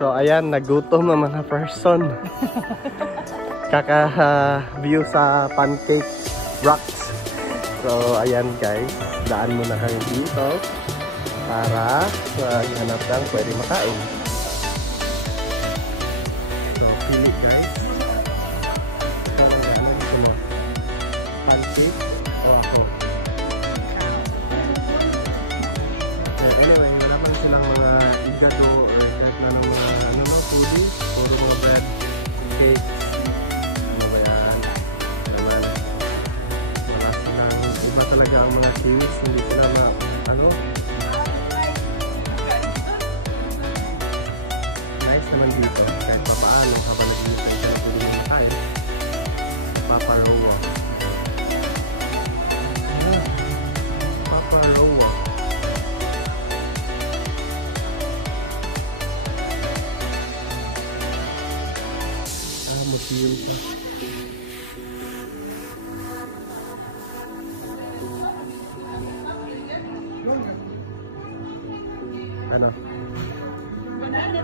So ayan, nagutom ang mga person. Kaka-view sa Pancake Rocks. So ayan guys, daan muna kami dito para hanap lang pwede makain. So pili guys. Pancake o ako. Anyway, wala man silang mga igado or kahit na ng mga foodies. Puro mga bread, cake. Ano ba yan? Naman. Wala silang iba talaga ang mga kiwis. Hindi sila na nice naman dito. Kahit pa paano habang nag-iisay siya pwede nyo makain. Papa Rowa. Papa Rowa. Motil pa. Ano? Banana.